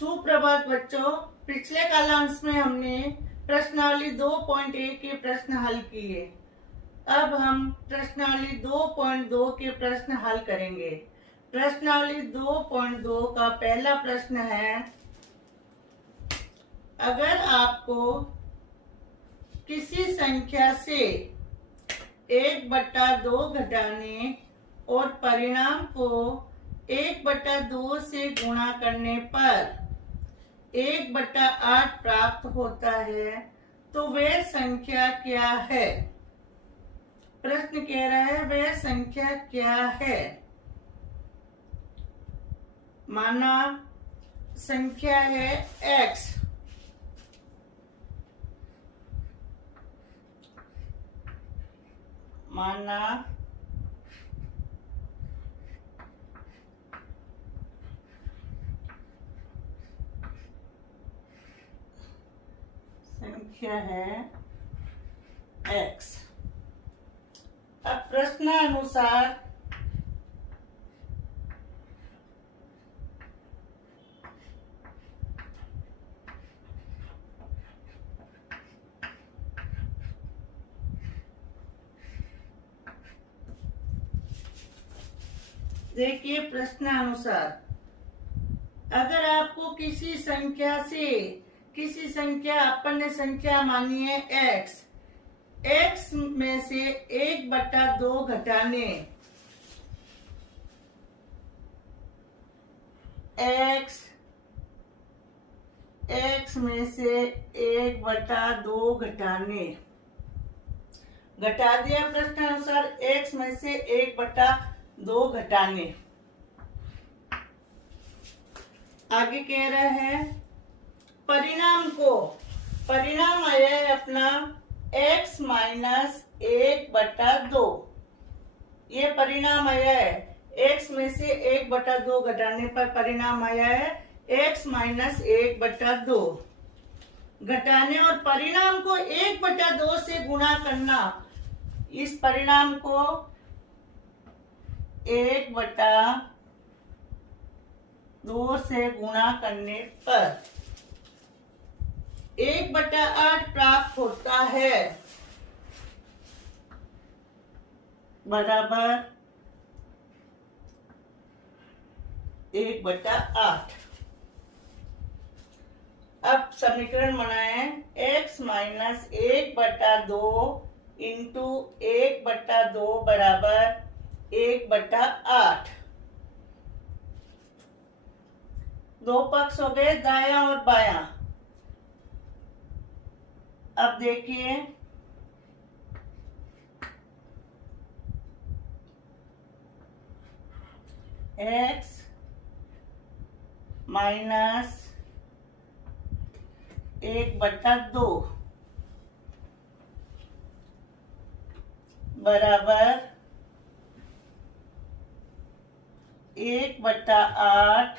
सुप्रभात बच्चों। पिछले कालांश में हमने प्रश्नावली 2.1 के प्रश्न हल किए। अब हम प्रश्नावली 2.2 के प्रश्न हल करेंगे। प्रश्नावली 2.2 का पहला प्रश्न है, अगर आपको किसी संख्या से 1/2 घटाने और परिणाम को 1/2 से गुणा करने पर 1/8 प्राप्त होता है तो वह संख्या क्या है। प्रश्न कह रहा है वह संख्या क्या है। माना संख्या है x, माना संख्या है x। अब प्रश्नानुसार देखिए, प्रश्नानुसार अगर आपको किसी संख्या अपन ने संख्या मानी है x में से 1/2 घटाने x में से 1/2 घटा दिया। प्रश्नानुसार x में से 1/2 घटाने। आगे कह रहा है परिणाम आया है अपना x माइनस 1/2। ये परिणाम आया है x में से 1/2 घटाने पर परिणाम आया है x माइनस 1/2 घटाने और परिणाम को 1/2 से गुणा करना। इस परिणाम को 1/2 से गुणा करने पर 1/8 प्राप्त होता है, बराबर 1/8। अब समीकरण बनाए x माइनस 1/2 इंटू 1/2 बराबर 1/8। दो पक्ष हो गए दायां और बायां। अब देखिए x माइनस 1/2 बराबर 1/8।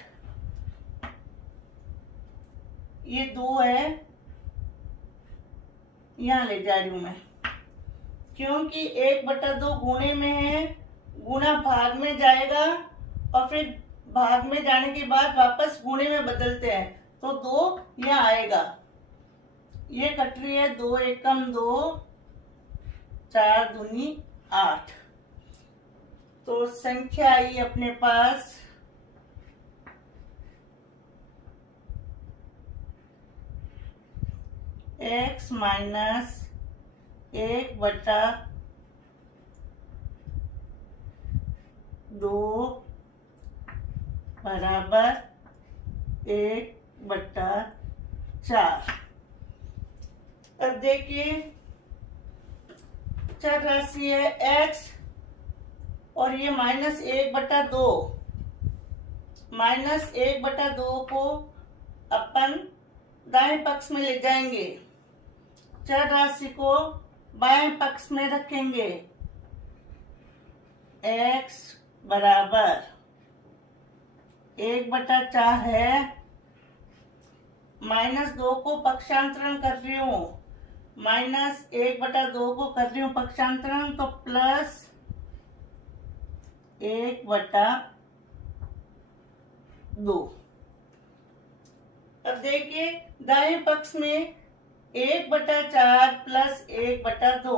ये 2 है, यहां ले जा रही हूं मैं, क्योंकि 1/2 गुणे में है, गुणा भाग में जाएगा और फिर भाग में जाने के बाद वापस गुणे में बदलते हैं तो 2 यहां आएगा। ये कट रही है 2 एकम 2, 4 दूनी 8। तो संख्या आई अपने पास x माइनस 1/2 बराबर 1/4। अब देखिए चर राशि है x और ये माइनस 1/2। माइनस 1/2 को अपन दाएं पक्ष में ले जाएंगे, चर राशि को बाएं पक्ष में रखेंगे। x बराबर 1/4 है, -2 को पक्षांतरण कर रही हूं, -1/2 को कर रही हूं पक्षांतरण, तो प्लस 1/2। देखिए दाएं पक्ष में 1/4 प्लस 1/2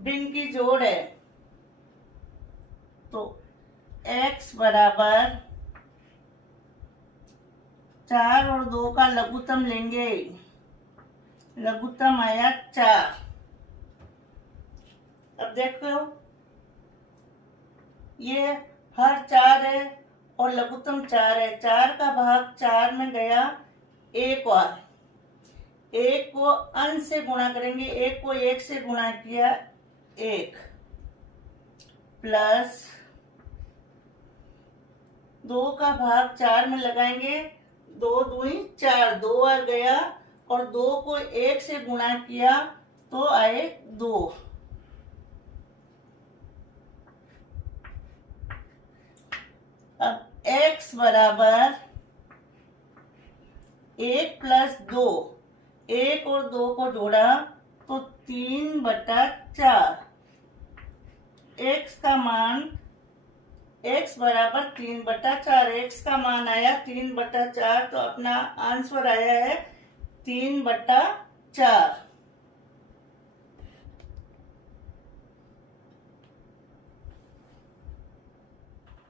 भिन्न की जोड़ है, तो x बराबर 4 और 2 का लघुत्तम लेंगे, लघुत्तम आया 4। अब देखो ये हर 4 है और लघुत्तम 4 है, 4 का भाग 4 में गया एक और, एक को अंश से गुणा करेंगे, एक को 1 से गुणा किया 1 प्लस 2 का भाग 4 में लगाएंगे, 2 दूनी 4, 2 आ गया और 2 को 1 से गुणा किया तो आए 2। अब x बराबर 1 प्लस 2, 1 और 2 को जोड़ा तो 3/4। x का मान x बराबर 3/4, x का मान आया 3/4, तो अपना आंसर आया है 3/4।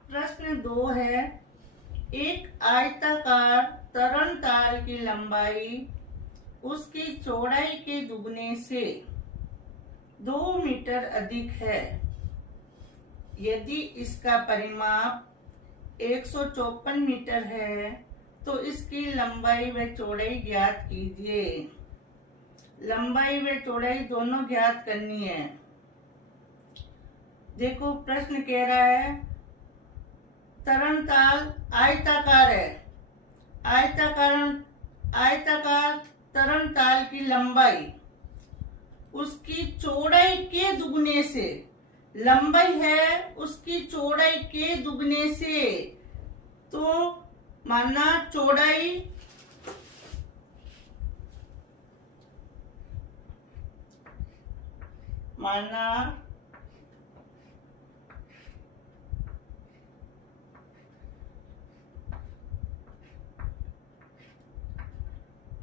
प्रश्न 2 है, एक आयताकार तरणताल की लंबाई उसकी चौड़ाई के दुगने से 2 मीटर अधिक है। यदि इसका परिमाप 154 मीटर है तो इसकी लंबाई व चौड़ाई ज्ञात कीजिए। लंबाई व चौड़ाई दोनों ज्ञात करनी है। देखो प्रश्न कह रहा है तरणताल आयताकार है, आयताकार तरणताल की लंबाई उसकी चौड़ाई के दुगने से, लंबाई है उसकी चौड़ाई के दुगने से, तो माना चौड़ाई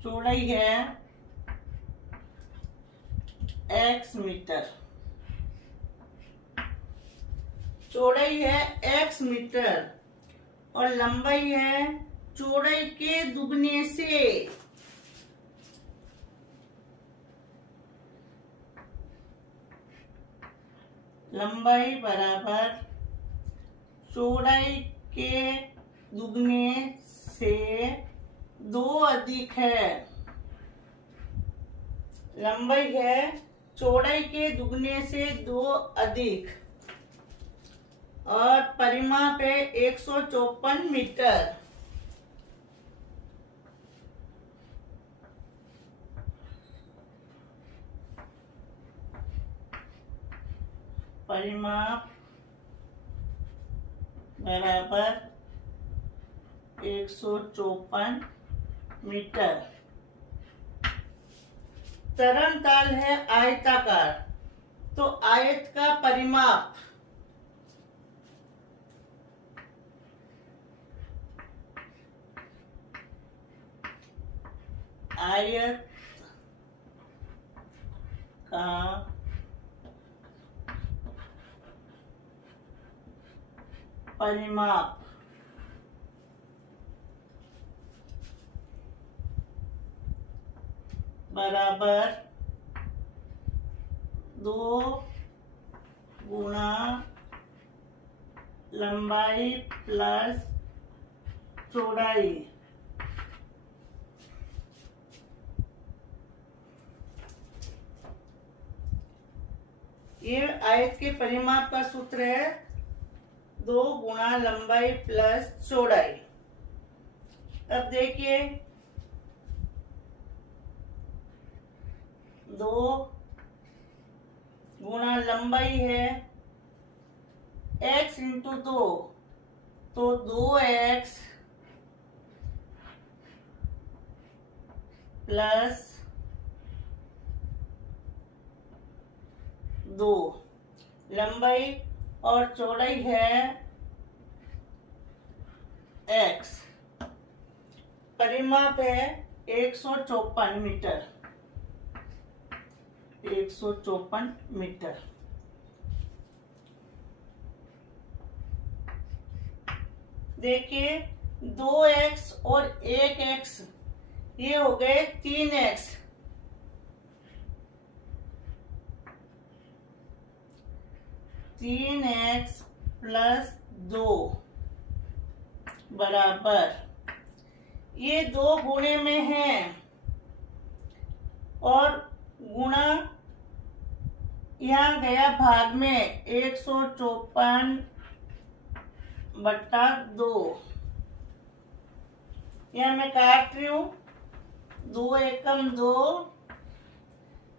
चौड़ाई है x मीटर, चौड़ाई है x मीटर और लंबाई है चौड़ाई के दुगने से। लंबाई बराबर चौड़ाई के दुगने से 2 अधिक है। लंबाई है चौड़ाई के दुगने से 2 अधिक और परिमाप है 154 मीटर। परिमाप बराबर 154 मीटर। तरणताल है आयताकार, तो आयत का परिमाप आयत का परिमाप बराबर 2 गुणा लंबाई प्लस चौड़ाई। ये आयत के परिमाप का सूत्र है 2 गुणा लंबाई प्लस चौड़ाई। अब देखिए 2 गुणा लंबाई है x इंटू 2, तो 2x प्लस 2। लंबाई और चौड़ाई है x। परिमाप है 154 मीटर। 154 मीटर। देखिए 2x और 1x ये हो गए 3x। 3x प्लस 2 बराबर, ये 2 गुणे में है और गुणा यहाँ गया भाग में 154/2। यहाँ मैं काट रही हूँ, 2 एकम 2।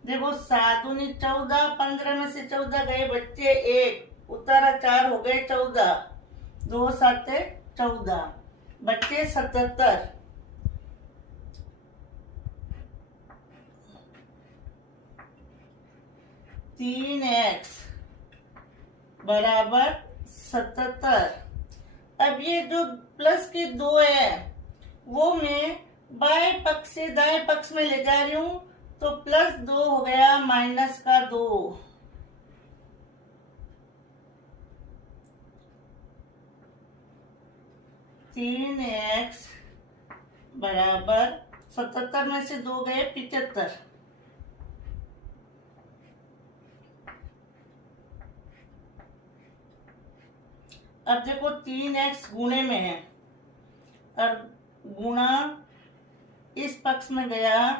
देखो 7 दूनी 14, 15 में से 14 गए बच्चे 1, उतारा 4 हो गए 14, 2 7 14, बच्चे 77। 3x बराबर 77। अब ये जो प्लस के 2 है वो मैं बाएं पक्ष से दाएं पक्ष में ले जा रही हूं, तो प्लस 2 हो गया माइनस का 2। 3x बराबर 77 में से 2 गए 75। अब देखो 3x गुणे में है और गुणा इस पक्ष में गया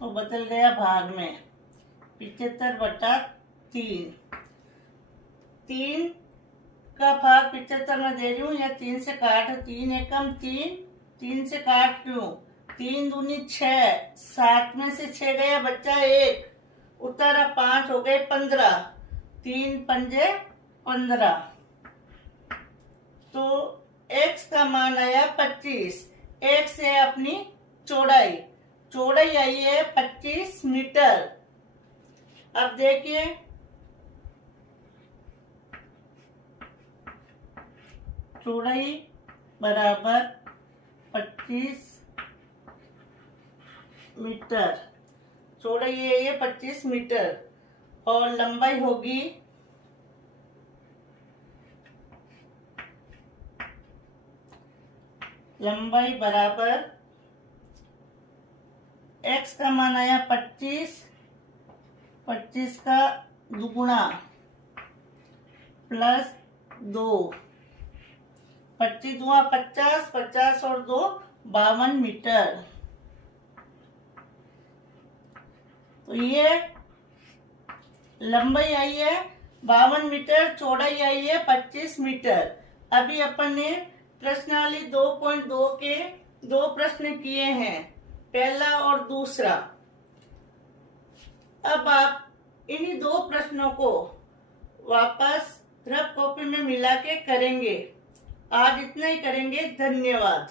तो बदल गया भाग में 75/3। 3 का भाग 75 में दे रही हूँ या 3 से काट, 3 एकम 3, 3 से काट क्यों, 3 दूनी 6, 7 में से 6 गया बच्चा 1, उतारा 5 हो गए 15, 3 पंजे 15। तो x का मान आया 25। x है अपनी चौड़ाई, चौड़ाई आई है 25 मीटर। अब देखिए चौड़ाई बराबर 25 मीटर। चौड़ाई है ये 25 मीटर और लंबाई होगी लंबाई बराबर x का मान आया 25, 25 का दुगुना प्लस 2, 25 दुआ 50, 50 और 2 52 मीटर। तो ये लंबाई आई है 52 मीटर, चौड़ाई आई है 25 मीटर। अभी अपन ने प्रश्नावली 2.2 के 2 प्रश्न किए हैं, पहला और दूसरा। अब आप इन्हीं 2 प्रश्नों को वापस रफ कॉपी में मिला के करेंगे। आज इतना ही करेंगे। धन्यवाद।